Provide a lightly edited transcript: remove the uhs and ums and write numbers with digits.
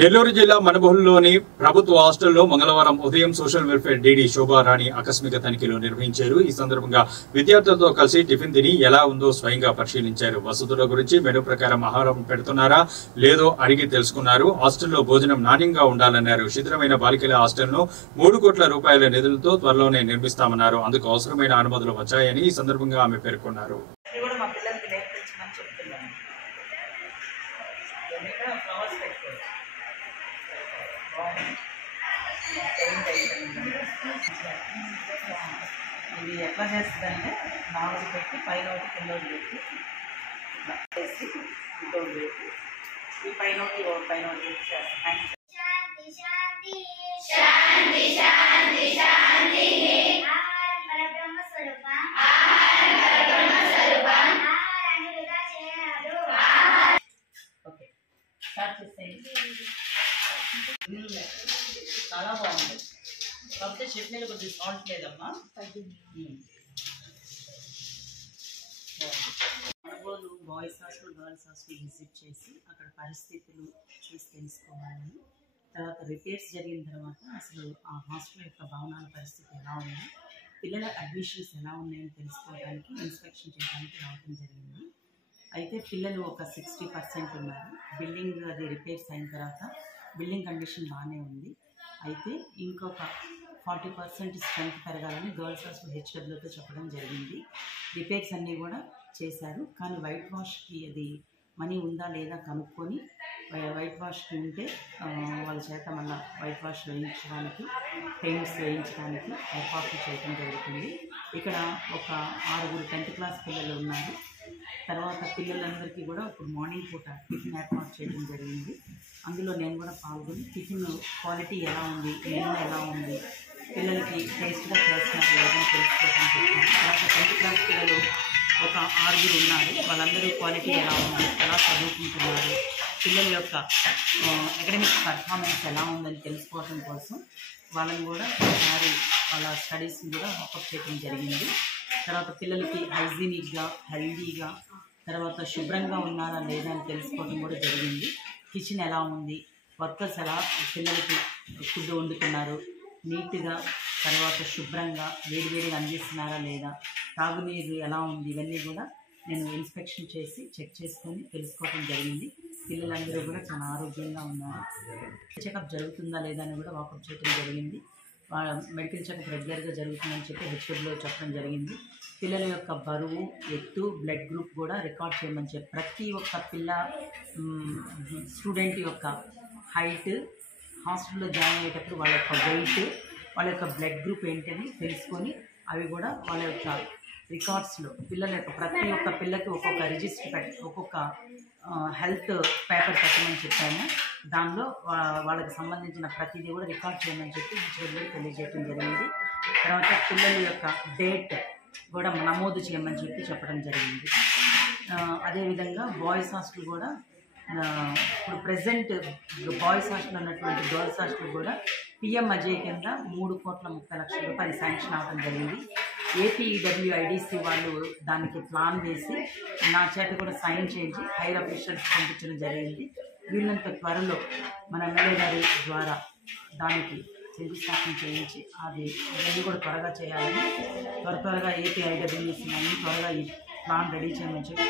నెల్లూరు జిల్లా మనుబోలులోని ప్రభుత్వ హాస్టల్లో మంగళవారం ఉదయం సోషల్ వెల్ఫేర్ డీడీ శోభారాణి ఆకస్మిక తనిఖీలు నిర్వహించారు. ఈ సందర్భంగా విద్యార్థులతో కలిసి టిఫిన్ తిని ఎలా ఉందో స్వయంగా పరిశీలించారు. వసతుల గురించి మెనూ ప్రకారం ఆహారం పెడుతున్నారా లేదో అడిగి తెలుసుకున్నారు. హాస్టల్లో భోజనం నాణ్యంగా ఉండాలన్నారు. శిథిలమైన బాలికల హాస్టల్ను 3 కోట్ల రూపాయల నిధులతో త్వరలోనే నిర్మిస్తామన్నారు. అందుకు అవసరమైన అనుమతులు వచ్చాయని ఈ సందర్భంగా ఆమె పేర్కొన్నారు. ఇది ఎట్లా చేస్తుందంటే 4 పెట్టి పైన ఒకటి కింద పెట్టి వేసి ఇంకోటి పెట్టి ఈ పైన ఒకటి పెట్టి చేస్తాం. ఓకే స్టార్ట్ చేసేయండి. చాలా బాగుంది. కాకపోతే చట్నీలో కొద్దిగా సాల్ట్ లేదమ్మా. Manubolu boys hostel girls hostel visit చేసి అక్కడ పరిస్థితులు చూసి తెలుసుకోవాలని, తర్వాత రిపేర్స్ జరిగిన తర్వాత అసలు ఆ హాస్టల్ యొక్క భవనాల పరిస్థితి ఎలా ఉంది, పిల్లల అడ్మిషన్స్ ఎలా ఉన్నాయని తెలుసుకోవడానికి ఇన్స్పెక్షన్ చేయడానికి రావడం జరిగింది. అయితే పిల్లలు ఒక 60% ఉన్నారు. బిల్డింగ్ అది రిపేర్స్ అయిన తర్వాత బిల్డింగ్ కండిషన్ బాగానే ఉంది. అయితే ఇంకొక 40% స్ట్రెంత్ పెరగాలని గర్ల్స్ హాస్టల్ హెచ్డబ్ల్యూతో చెప్పడం జరిగింది. రిపేర్స్ అన్నీ కూడా చేశారు. కానీ వైట్ వాష్కి అది మనీ ఉందా లేదా కనుక్కొని వైట్ వాష్కి ఉంటే వాళ్ళ చేత మళ్ళీ వైట్ వాష్ వేయించడానికి, పెయింట్స్ వేయించడానికి ఏర్పాట్లు చేయడం జరుగుతుంది. ఇక్కడ ఒక 6 10th క్లాస్ పిల్లలు ఉన్నారు. తర్వాత పిల్లలందరికీ కూడా ఇప్పుడు మార్నింగ్ పూట టిఫిన్ ఏర్పాటు చేయడం జరిగింది. అందులో నేను కూడా పాల్గొని టిఫిన్ క్వాలిటీ ఎలా ఉంది, మెనూ ఎలా ఉంది, పిల్లలకి టేస్ట్గా చేస్తున్నారు లేదని తెలుసుకోవడం చెప్పాను. తర్వాత 10th క్లాస్ పిల్లలు ఒక 6 ఉన్నారు. వాళ్ళందరూ క్వాలిటీ ఎలా ఉంది, ఎలా చదువుకుంటున్నారు, పిల్లల యొక్క అకాడమిక్ పర్ఫార్మెన్స్ ఎలా ఉందని తెలుసుకోవడం కోసం వాళ్ళని కూడా ఒకసారి వాళ్ళ స్టడీస్ని కూడా హోంవర్క్ చేయడం జరిగింది. తర్వాత పిల్లలకి హైజీనిక్గా, హెల్దీగా, తర్వాత శుభ్రంగా ఉన్నారా లేదా అని తెలుసుకోవడం కూడా జరిగింది. కిచెన్ ఎలా ఉంది, వర్కర్స్ ఎలా పిల్లలకి ఫుడ్ వండుతున్నారు, నీట్గా, తర్వాత శుభ్రంగా వేడివేడిగా అందిస్తున్నారా లేదా, తాగునీరు ఎలా ఉంది, ఇవన్నీ కూడా నేను ఇన్స్పెక్షన్ చేసి చెక్ చేసుకొని తెలుసుకోవడం జరిగింది. పిల్లలందరూ కూడా చాలా ఆరోగ్యంగా ఉన్నారు. చెకప్ జరుగుతుందా లేదా అని కూడా వాకప్ చేయడం జరిగింది. మెడికల్ చెకప్ రెగ్యులర్గా జరుగుతుందని చెప్పి హెచ్డబ్ల్యూలో చెప్పడం జరిగింది. పిల్లల యొక్క బరువు, ఎత్తు, బ్లడ్ గ్రూప్ కూడా రికార్డ్ చేయమని చెప్పి ప్రతి ఒక్క స్టూడెంట్ యొక్క హైట్, హాస్టల్లో జాయిన్ అయ్యేటప్పుడు వాళ్ళ యొక్క వెయిట్, వాళ్ళ యొక్క బ్లడ్ గ్రూప్ ఏంటని తెలుసుకొని అవి కూడా వాళ్ళ యొక్క రికార్డ్స్లో పిల్లల యొక్క ప్రతి ఒక్క పిల్లకి ఒక్కొక్క రిజిస్టర్ ఒక్కొక్క హెల్త్ పేపర్ పెట్టమని చెప్పాము. దానిలో వాళ్ళకి సంబంధించిన ప్రతిదీ కూడా రికార్డ్ చేయమని చెప్పి హెచ్డబ్ల్యూ తెలియజేయడం జరిగింది. తర్వాత పిల్లల యొక్క డేట్ కూడా నమోదు చేయమని చెప్పడం జరిగింది. అదేవిధంగా బాయ్స్ హాస్టల్ కూడా ఇప్పుడు ప్రజెంట్ బాయ్స్ హాస్టల్ ఉన్నటువంటి గర్ల్స్ హాస్టల్ కూడా పిఎం అజయ్ కింద 3,30,00,000 రూపాయలు శాంక్షన్ అవ్వడం జరిగింది. ఏపీడబ్ల్యూఐడిసి వాళ్ళు దానికి ప్లాన్ వేసి నా చేత కూడా సైన్ చేయించి హైర్ అఫీషియల్స్ పంపించడం జరిగింది. వీళ్ళంత త్వరలో మన ఎమ్మెల్యే గారి ద్వారా దానికి శంకుస్థాపన చేయించి అది కూడా త్వరగా చేయాలని, త్వరగా ఏపీఐడబ్ల్యూసి త్వరగా ఈ ప్లాన్ రెడీ చేయమని చెప్పి